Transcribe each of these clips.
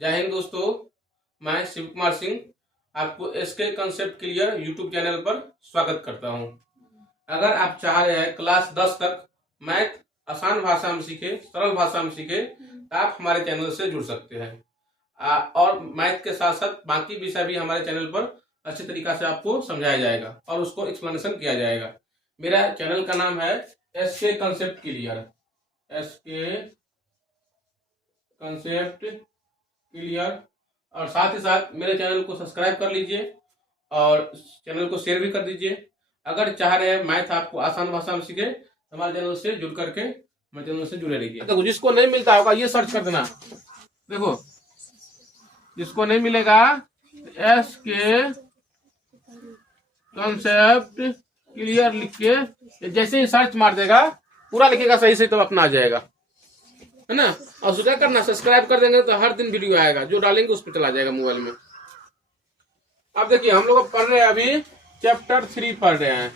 जय हिंद दोस्तों, मैं शिव कुमार सिंह आपको SK concept clear YouTube channel पर स्वागत करता हूं। अगर आप चाह रहे हैं क्लास 10 तक मैथ आसान भाषा में सीखे, सरल भाषा में सीखे, तो आप हमारे चैनल से जुड़ सकते हैं। और मैथ के साथ साथ बाकी विषय भी हमारे चैनल पर अच्छे तरीका से आपको समझाया जाएगा और उसको एक्सप्लेनेशन किया जाएगा। मेरा चैनल का नाम है SK concept clear, SK concept clear. और साथ ही साथ मेरे चैनल को सब्सक्राइब कर लीजिए और चैनल को शेयर भी कर दीजिए। अगर चाह रहे हैं मैथ आपको आसान भाषा में सीखे तो हमारे चैनल से जुड़ करके हमारे चैनल से जुड़े रहिए। देखो, जिसको नहीं मिलता होगा ये सर्च कर देना। देखो, जिसको नहीं मिलेगा एस के कंसेप्ट क्लियर लिख के जैसे ही सर्च मार देगा, पूरा लिखेगा सही से, तो अपना आ जाएगा, है ना। और उसको क्या करना, सब्सक्राइब कर देंगे तो हर दिन वीडियो आएगा, जो डालेंगे उस पर चला जाएगा मोबाइल में। अब देखिए, हम लोग पढ़ रहे हैं अभी चैप्टर 3 पढ़ रहे हैं,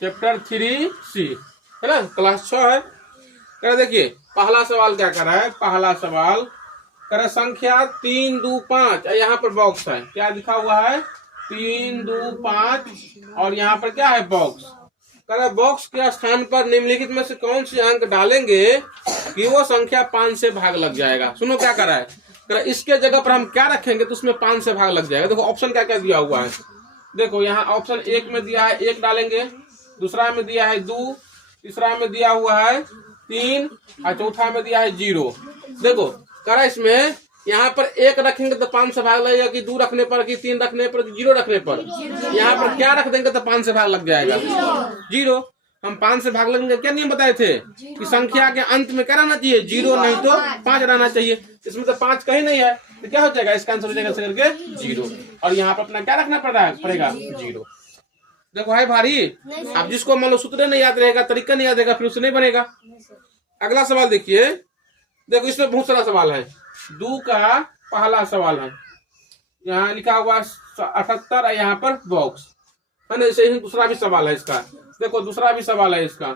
चैप्टर 3C, है ना, क्लास 6 है। कर देखिए, पहला सवाल क्या कर रहा है। पहला सवाल कर संख्या 3, 2, 5, यहाँ पर बॉक्स है, क्या लिखा हुआ है 3, 2, 5, और यहाँ पर क्या है बॉक्स। बॉक्स के स्थान पर निम्नलिखित में से कौन सी अंक डालेंगे कि वो संख्या 5 से भाग लग जाएगा। सुनो क्या कर रहा है, इसके जगह पर हम क्या रखेंगे तो उसमें 5 से भाग लग जाएगा। देखो ऑप्शन क्या क्या दिया हुआ है। देखो यहाँ ऑप्शन 1 में दिया है 1 डालेंगे, दूसरा में दिया है 2, तीसरा में दिया हुआ है 3 और चौथा में दिया है 0। देखो करा इसमें यहाँ पर 1 रखेंगे तो 5 से भाग लगेगा, कि 2 रखने पर, कि 3 रखने पर, कि 0 रखने पर। यहाँ पर क्या रख देंगे तो 5 से भाग लग जाएगा, 0। हम 5 से भाग लगेंगे, क्या नियम बताए थे कि संख्या के अंत में क्या रहना चाहिए, 0 नहीं तो 5 रहना चाहिए। इसमें तो 5 कहीं नहीं है, तो क्या हो जाएगा, इसका आंसर हो जाएगा करके 0। और यहाँ पर अपना क्या रखना पड़ेगा 0। देखो है भारी, आप जिसको मान लो सूत्र नहीं याद रहेगा, तरीका नहीं याद रहेगा, फिर उससे नहीं बनेगा। अगला सवाल देखिए। देखो इसमें बहुत सारा सवाल है। 2 का पहला सवाल है, यहाँ लिखा हुआ 78 है, यहाँ पर बॉक्स है ना। ऐसे ही दूसरा भी सवाल है इसका। देखो दूसरा भी सवाल है इसका,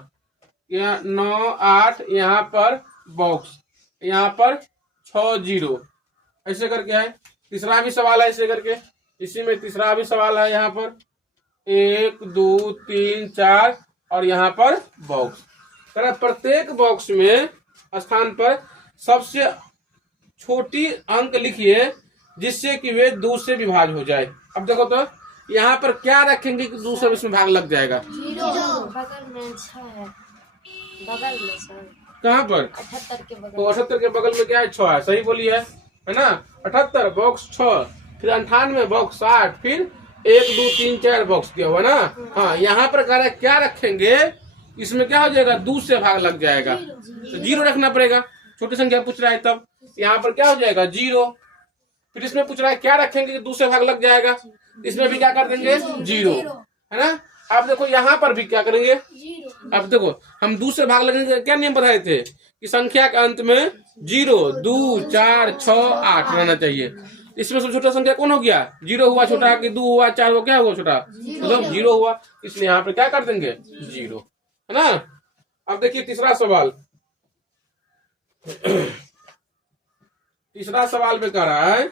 यहाँ 9, 8, यहाँ पर बॉक्स, यहाँ पर 6, 0, ऐसे करके है। तीसरा भी सवाल है ऐसे करके। इसी में तीसरा भी सवाल है, यहाँ पर 1, 2, 3, 4 और यहाँ पर बॉक्स। प्रत्येक बॉक्स में स्थान पर सबसे छोटी अंक लिखिए जिससे कि वे 2 से विभाज्य हो जाए। अब देखो तो यहाँ पर क्या रखेंगे कि 2 से इसमें भाग लग जाएगा। बगल में 6 है, बगल में 6। कहाँ पर, 78 के बगल। तो 78 के बगल में क्या है, 6 है, सही बोली है ना। 78 बॉक्स 6, फिर 98 बॉक्स 60, फिर 1, 2, 3, 4 बॉक्स दिया हुआ ना। हाँ, यहाँ पर कह रहा है क्या रखेंगे, इसमें क्या हो जाएगा, 2 से भाग लग जाएगा, तो 0 रखना पड़ेगा। छोटी संख्या पूछ रहा है तब यहाँ पर क्या हो जाएगा 0। फिर इसमें पूछ रहा है क्या रखेंगे कि 2 से भाग लग जाएगा, इसमें भी क्या कर देंगे 0, है ना। अब देखो यहाँ पर भी क्या करेंगे। अब देखो हम 2 से भाग लगेंगे, क्या नियम बताए थे कि संख्या के अंत में 0, 2, 4, 6, 8 रहना चाहिए। इसमें सबसे छोटा संख्या कौन हो गया, 0 हुआ छोटा, कि 2 हुआ, 4 हुआ, क्या हुआ छोटा, मतलब 0 हुआ। इसलिए यहाँ पर क्या कर देंगे 0, है ना। अब देखिए तीसरा सवाल। तीसरा सवाल में कह रहा है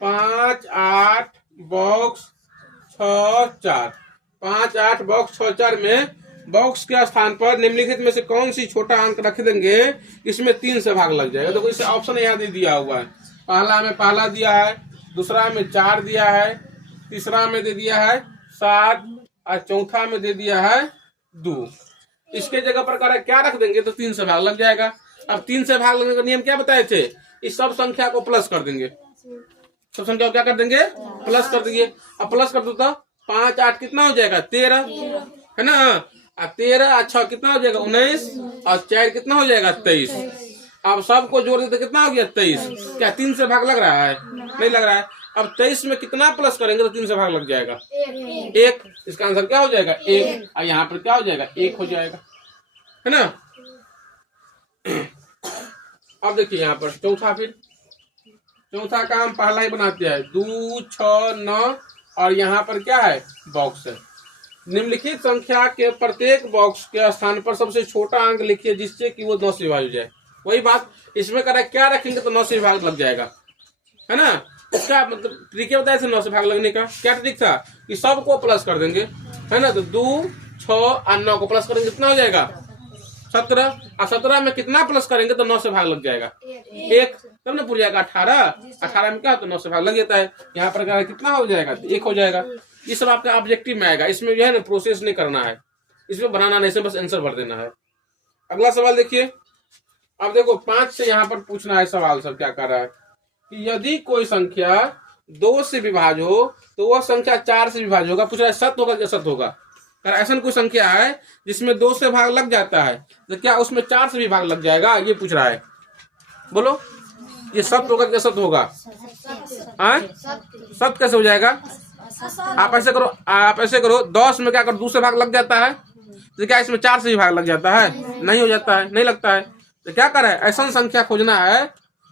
5, 8 बॉक्स 6, 4। 5, 8 बॉक्स 6, 4 में बॉक्स के स्थान पर निम्नलिखित में से कौन सी छोटा अंक रख देंगे, इसमें 3 से भाग लग जाएगा। देखो इसे ऑप्शन यहाँ दे दिया हुआ है। पहला में पहला दिया है, दूसरा में 4 दिया है, तीसरा में दे दिया है 7 और चौथा में दे दिया है 2। इसके जगह पर क्या रख देंगे तो 3 से भाग लग जाएगा। अब 3 से भाग लगने का नियम क्या बताए थे, इस सब संख्या को प्लस कर देंगे। सब संख्या को क्या कर देंगे, प्लस कर देंगे। अब प्लस कर दो तो 5, 8 कितना हो जाएगा 13, है ना। अब 13 और 6 कितना हो जाएगा 19 और 4 कितना हो जाएगा 23। अब सबको जोड़ देते कितना हो गया 23। क्या 3 से भाग लग रहा है, नहीं लग रहा है। अब 23 में कितना प्लस करेंगे तो 3 से भाग लग जाएगा 1। इसका आंसर क्या हो जाएगा 1, और यहाँ पर क्या हो जाएगा 1 हो जाएगा, है ना। अब देखिए यहाँ पर चौथा, फिर चौथा का हम पहला ही बनाते हैं 2, 6, 9 और यहाँ पर क्या है बॉक्स है। निम्नलिखित संख्या के प्रत्येक बॉक्स के स्थान पर सबसे छोटा अंक लिखिए जिससे कि वो 9 से विभाज्य हो जाए। वही बात इसमें करा क्या रखेंगे तो 9 से विभाग लग जाएगा, है ना। इसका मतलब ट्रिक बताया था 9 से भाग लगने का। क्या ट्रिक था कि सबको प्लस कर देंगे, है ना। तो 2 6 और 9 को प्लस करेंगे कितना हो जाएगा 17, और 17 में कितना प्लस करेंगे तो 9 से भाग लग जाएगा 1, तब ना पूरा जाएगा 18 में क्या तो 9 से भाग लग जाता है। यहाँ पर कितना हो जाएगा तो 1 हो जाएगा। ये सब आपका ऑब्जेक्टिव में आएगा, इसमें जो है ना प्रोसेस नहीं करना है, इसमें बनाना नहीं, इसमें बस आंसर भर देना है। अगला सवाल देखिए। अब देखो 5 से यहाँ पर पूछना है सवाल सब क्या कर रहा है कि यदि कोई संख्या 2 से विभाज्य हो तो वह संख्या 4 से विभाज्य होगा। पूछ रहा है सत्य होगा कि असत्य होगा। ऐसा कोई संख्या है जिसमें 2 से भाग लग जाता है तो क्या उसमें 4 से भी भाग लग जाएगा, ये पूछ रहा है। बोलो ये सत्य होगा कि असत्य होगा? सत्य कैसे हो जाएगा? आप ऐसे करो 10 में क्या करो 2 से भाग लग जाता है तो क्या इसमें 4 से भी भाग लग जाता है? नहीं हो जाता है, नहीं लगता है। तो क्या कर रहा है ऐसा संख्या खोजना है,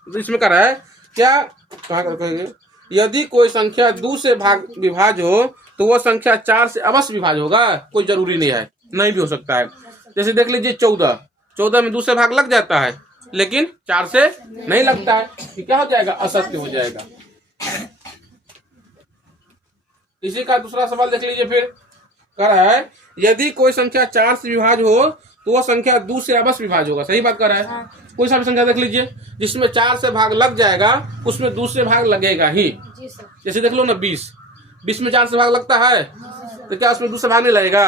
तो इसमें कर रहा है क्या कहा कहेंगे यदि कोई संख्या 2 से भाग विभाज्य हो तो वह संख्या 4 से अवश्य विभाज्य होगा। कोई जरूरी नहीं है, नहीं भी हो सकता है। जैसे देख लीजिए 14 में 2 से भाग लग जाता है लेकिन 4 से नहीं लगता है, कि क्या हो जाएगा असत्य हो जाएगा। इसी का दूसरा सवाल देख लीजिए फिर। कह रहा है यदि कोई संख्या 4 से विभाज्य हो तो वह संख्या 2 से अवश्य विभाज्य होगा। सही बात कर रहा है। कोई सा भी संख्या देख लीजिए जिसमें 4 से भाग लग जाएगा उसमें 2 से भाग लगेगा ही। जैसे देख लो ना 20 में 4 से भाग लगता है तो क्या उसमें 2 से भाग नहीं लगेगा?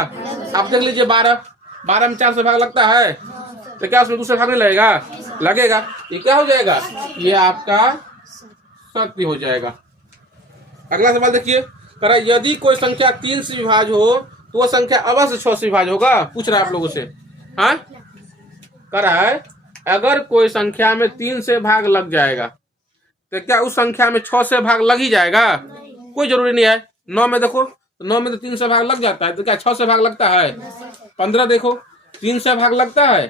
आप देख लीजिए 12 में 4 से भाग लगता है तो क्या उसमें 2 से भाग नहीं लगेगा? लगेगा। ये क्या हो जाएगा? ये आपका सत्य हो जाएगा। अगला सवाल देखिए। कह रहा है यदि कोई संख्या 3 से विभाज्य हो तो वह संख्या अवश्य 6 से विभाज्य होगा। पूछ रहा है आप लोगों से। हाँ कह रहा है अगर कोई संख्या में 3 से भाग लग जाएगा तो क्या उस संख्या में 6 से भाग लग ही जाएगा? कोई जरूरी नहीं है। 9 में देखो 9 में तो 3 से भाग लग जाता है तो क्या 6 से भाग लगता है? 15 देखो 3 से भाग लगता है,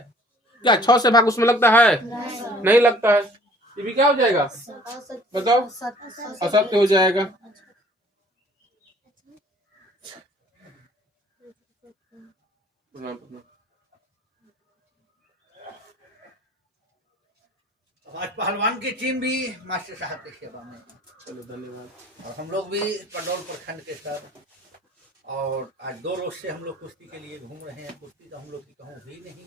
क्या 6 से भाग उसमें लगता है? नहीं लगता है। ये भी क्या हो जाएगा बताओ? असत्य हो जाएगा। आज पहलवान की टीम भी मास्टर साहब की सेवा में। चलो धन्यवाद। और हम लोग भी पंडौल प्रखंड के सर, और आज 2 रोज से हम लोग कुश्ती के लिए घूम रहे हैं। कुश्ती तो हम लोग की कहूँ हुई नहीं,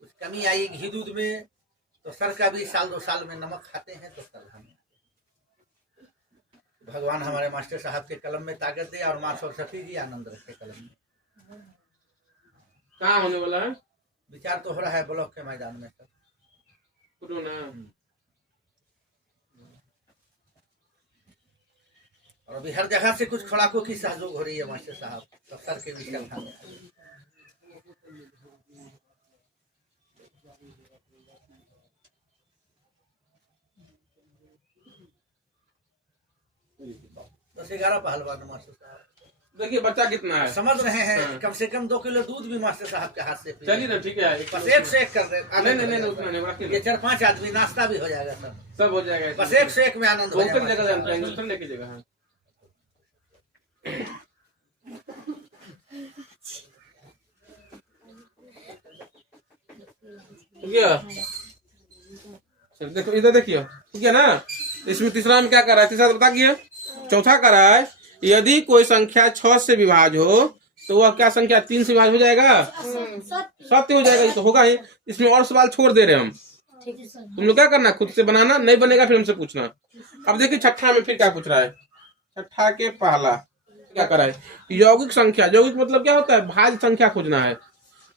कुछ कमी आई घी दूध में, तो सर का भी साल 2 साल में नमक खाते हैं तो सर हम भगवान हमारे मास्टर साहब के कलम में ताकत दे और माँ सरस्वती जी आनंद रखे कलम में। कहाँ होने वाला है? विचार तो हो रहा है ब्लॉक के मैदान में सर। और अभी हर जगह से कुछ खड़ाकों की सहयोग हो रही है मास्टर साहब, तो सर के भी श्रद्धा में। दस 11 पहलवान मास्टर साहब। देखिए बच्चा कितना है समझ रहे हैं। कम से कम 2 किलो दूध भी मास्टर साहब के हाथ से। चलिए ना ठीक है। बस 1 से 1 कर दे। नहीं उतना नहीं, ये 4-5 आदमी नाश्ता भी हो जाएगा सर। सब हो जाएगा। बस 1 से 1 में आनंद हो जाएगा। जगह जानते हैं हिंदुस्तान लेके जगह है। देखो इधर देखिए ठीक है ना। इसमें तीसरा में क्या कर रहा है? तीसरा बता गया। चौथा कर रहा है यदि कोई संख्या 6 से विभाज्य हो तो वह क्या संख्या 3 से विभाज्य हो जाएगा? सत्य हो जाएगा। ये तो होगा ही। इसमें और सवाल छोड़ दे रहे हम। तुम लोग क्या करना खुद से बनाना, नहीं बनेगा फिर हमसे पूछना। अब देखिए छठा में फिर क्या पूछ रहा है। छठा के पहला क्या कर रहा है? यौगिक संख्या। यौगिक मतलब क्या होता है? भाज्य संख्या खोजना है।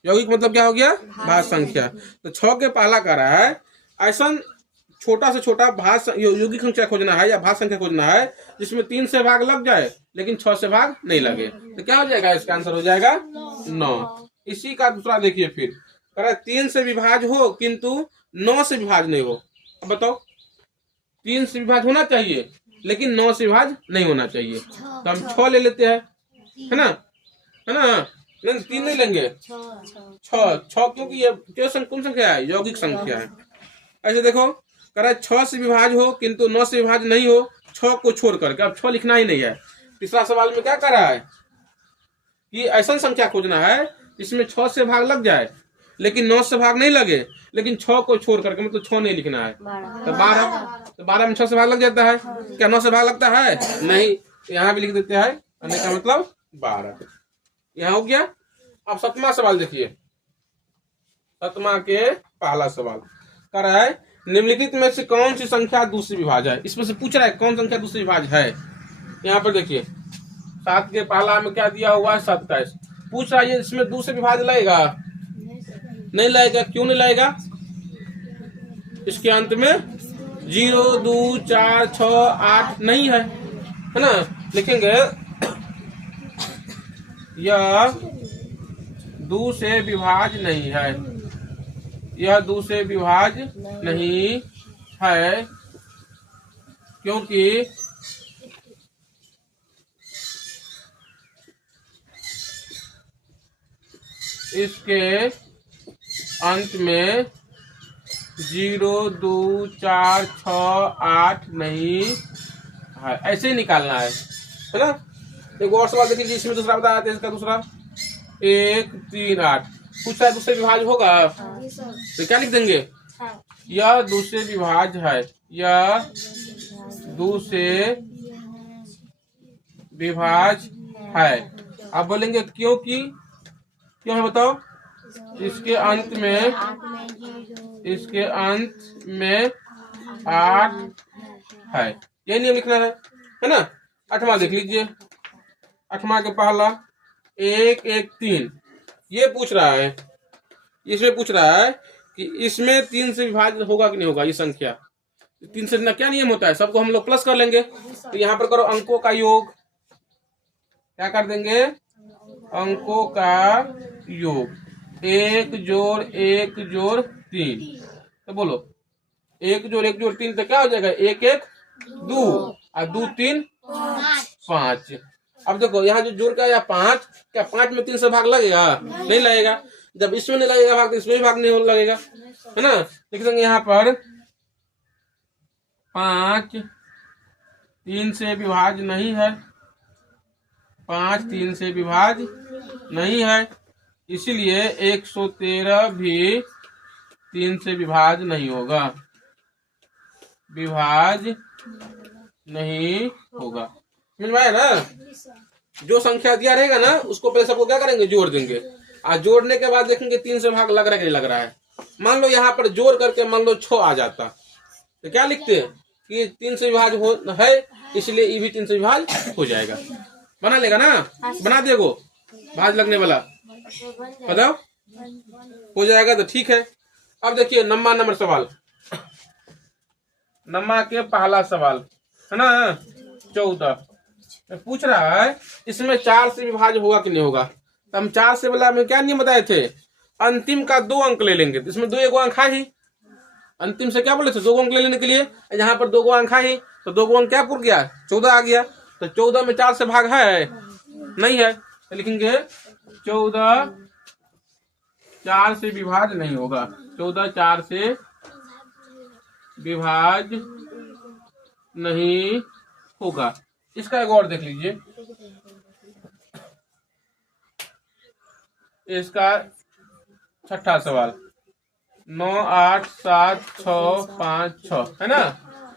यौगिक मतलब क्या हो गया? भाज्य संख्या। तो 6 के पहला कर रहा है ऐसा छोटा से छोटा भाज्य यौगिक संख्या खोजना है या भाज्य संख्या खोजना है जिसमें 3 से भाग लग जाए लेकिन 6 से भाग नहीं लगे। तो क्या हो जाएगा? इसका आंसर हो जाएगा 9। इसी का दूसरा देखिए फिर। कह रहा है 3 से विभाज्य हो किंतु 9 से विभाज्य नहीं हो। अब बताओ 3 से विभाज्य होना चाहिए लेकिन 9 से विभाज्य नहीं होना चाहिए। तो हम 6 ले लेते हैं, है ना? नहीं 3 नहीं लेंगे, 6 क्योंकि ये कौन संख्या है? यौगिक संख्या है। ऐसे देखो कह रहा है 6 से विभाज्य हो किंतु 9 से विभाज्य नहीं हो, 6 को छोड़ करके। अब 6 लिखना ही नहीं है। तीसरा सवाल में क्या कर रहा है कि ऐसा संख्या खोजना है जिसमें 6 से भाग लग जाए लेकिन 9 से भाग नहीं लगे, लेकिन 6 को छोड़ करके, मतलब 6 नहीं लिखना है, तो 12 में 6 से भाग लग जाता है। क्या 9 से भाग लगता है? नहीं। यहाँ भी लिख देते हैं, अन्य का मतलब 12। यहाँ हो गया। अब 7वां सवाल देखिए। 7वां के पहला सवाल कर रहा है, निम्नलिखित में से कौन सी संख्या दूसरी विभाज्य है? इसमें से पूछ रहा है कौन संख्या दूसरी विभाज्य है। यहाँ पर देखिए 7 के पहला में क्या दिया हुआ है? 27। पूछ रहा है इसमें दूसरे विभाज्य लाएगा? नहीं लाएगा। क्यों नहीं लाएगा? इसके अंत में 0, 2, 4, 6, 8 नहीं है ना। लिखेंगे यह दो से विभाज्य नहीं है, यह दो से विभाज्य नहीं है, क्योंकि इसके अंत में 0, 2, 4, 6, 8 नहीं है। ऐसे ही निकालना है ना। एक और सवाल देखिए इसमें दूसरा बताया था, इसका दूसरा 1, 3, 8 पूछा है दूसरे विभाज्य होगा, तो क्या लिख देंगे? यह दूसरे विभाज्य है, यह दूसरे विभाज्य है। आप बोलेंगे क्योंकि क्यों है बताओ? इसके अंत में 8 है, ये नियम लिखना है ना। 8वां देख लीजिए। 8वां के पहला 1, 1, 3 ये पूछ रहा है। इसमें पूछ रहा है कि इसमें 3 से विभाज्य होगा कि नहीं होगा। ये संख्या 3 से ना क्या नियम होता है? सबको हम लोग प्लस कर लेंगे। तो यहाँ पर करो अंकों का योग। क्या कर देंगे? अंकों का योग। 1 जोड़ 1 जोड़ 3, तो बोलो 1 जोड़ 1 जोड़ 3 तो क्या हो जाएगा? 1, 1, 2 और 2, 3, 5। अब देखो यहाँ जो जोड़ का या 5, क्या 5 में 3 से भाग लगेगा? नहीं लगेगा। जब इसमें नहीं लगेगा भाग तो इसमें भी भाग नहीं लगेगा, है ना। लिख देंगे यहाँ पर 5 3 से विभाज्य नहीं है, 5 3 से विभाज्य नहीं है, इसलिए 113 भी 3 से विभाज्य नहीं होगा, विभाज्य नहीं होगा। समझ में आया ना। जो संख्या दिया रहेगा ना उसको पहले सबको क्या करेंगे? जोड़ देंगे। और जोड़ने के बाद देखेंगे 3 से भाग लग रहा है कि नहीं लग रहा है। मान लो यहाँ पर जोड़ करके मान लो 6 आ जाता, तो क्या लिखते हैं कि 3 से विभाज्य है, इसलिए ये भी 3 से विभाज्य हो जाएगा। बना लेगा ना? बना देगो भाज लगने वाला, बताओ हो जाएगा तो ठीक है। अब देखिए 9वां नंबर सवाल, 9वां के पहला सवाल है ना 14 पूछ रहा है इसमें 4 से विभाज्य होगा कि नहीं होगा। तो हम 4 से वाला में क्या नहीं बताए थे? अंतिम का 2 अंक ले लेंगे। तो इसमें 2 1 अंक है ही, अंतिम से क्या बोले थे? 2 अंक ले लेने के लिए। यहाँ पर 2 अंक है ही, तो 2 अंक क्या पूर गया? 14 आ गया। तो 14 में 4 से भाग है नहीं है, तो लिखेंगे 14 4 से विभाज्य नहीं होगा, 14 4 से विभाज्य नहीं होगा। इसका एक और देख लीजिए, इसका 6ठा सवाल 9 8 7 6 5 6 है ना।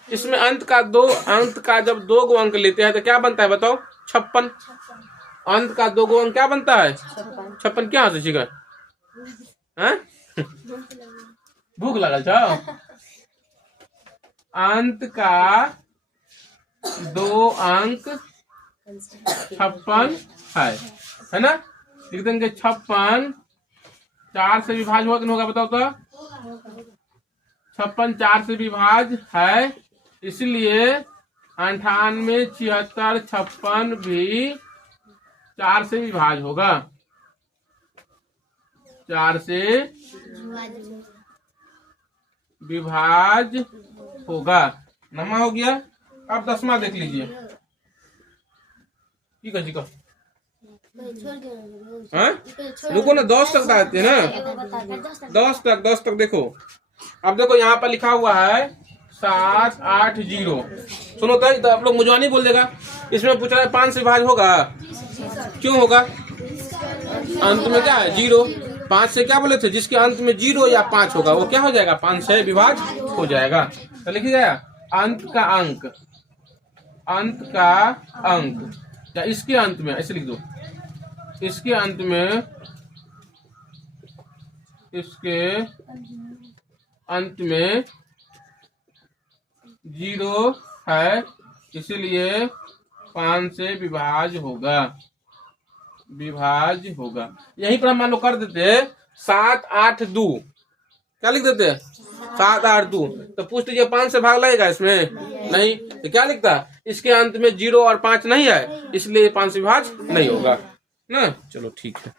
इसमें अंत का जब 2 गो अंक लेते हैं तो क्या बनता है बताओ? 56। अंत का 2 गो अंक क्या बनता है? 56। क्या से शिखर भूख लगल छ? अंत का 2 अंक 56 है ना। लिख देंगे 56 4 से विभाज्य होगा कि नहीं होगा बताओ तो? 56 4 से विभाज्य है, इसलिए 98 76 56 भी 4 से विभाज्य होगा, 4 से विभाज्य होगा। 9वां हो गया। अब 10वां देख लीजिए। ठीक है, ठीक है, रुको ना 10 तक बताते हैं ना। 10 तक देखो। अब देखो यहाँ पर लिखा हुआ है 7 8 0। सुनो तो आप लोग मुझे नहीं बोल देगा। इसमें पूछ रहा है 5 से विभाज्य होगा, क्यों होगा? अंत में क्या है? 0। 5 से क्या बोले थे, जिसके अंत में 0 या 5 होगा वो क्या हो जाएगा, 5 से विभाज्य हो जाएगा। तो लिखिए जाएगा अंत का अंक, अंत का अंक, या इसके अंत में ऐसे लिख दो, इसके अंत में, इसके अंत में 0 है, इसीलिए 5 से विभाज्य होगा, विभाज्य होगा। यहीं पर हम मान लो कर देते 7 8 2, क्या लिख देते 7 8 2, तो पूछ लीजिए 5 से भाग लगेगा इसमें, नहीं, तो क्या लिखता, इसके अंत में 0 और 5 नहीं है, इसलिए 5 से विभाज्य नहीं होगा ना। चलो ठीक है।